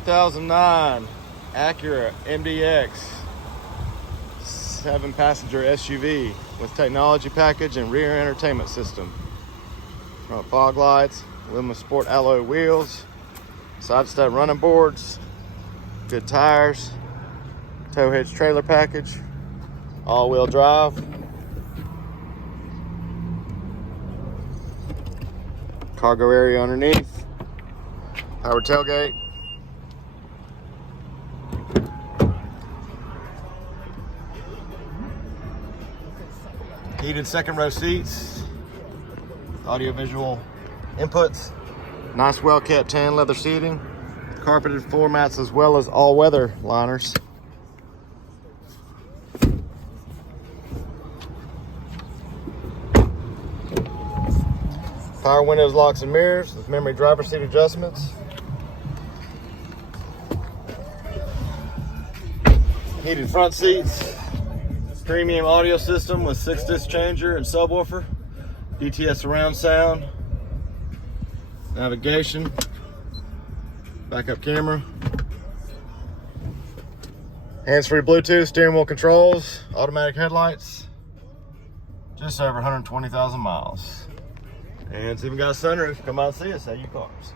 2009 Acura MDX 7-passenger SUV with technology package and rear entertainment system. Front fog lights, aluminum sport alloy wheels, side step running boards, good tires, tow hitch trailer package, all-wheel drive. Cargo area underneath, power tailgate. Heated second row seats, audio visual inputs, nice well kept tan leather seating, carpeted floor mats as well as all weather liners. Power windows, locks and mirrors with memory driver seat adjustments. Heated front seats. Premium audio system with 6-disc changer and subwoofer. DTS surround sound. Navigation. Backup camera. Hands-free Bluetooth, steering wheel controls, automatic headlights. Just over 120,000 miles. And it's even got a sunroof. Come out and see us at U Cars.